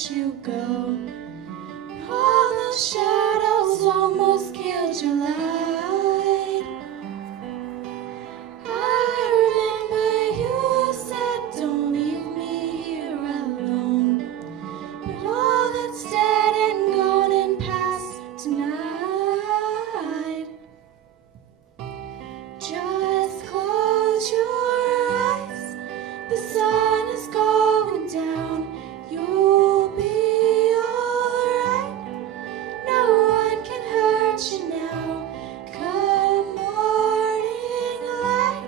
let you go. All the shadows almost killed your light. I remember you said, don't leave me here alone. But all that's dead and gone and past tonight. Just close your eyes, the sun is going down. You'll be alright, no one can hurt you now. Come morning light,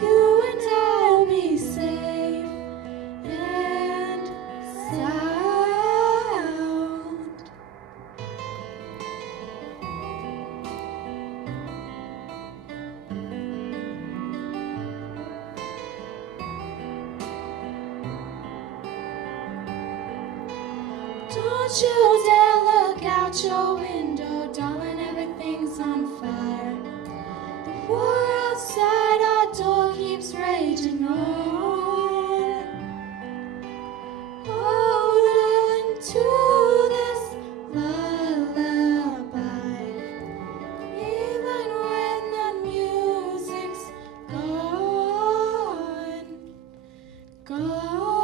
you and I'll be safe and sound. Don't you dare look out your window, darling, everything's on fire. The war outside our door keeps raging on. Hold on to this lullaby, even when the music's gone, gone.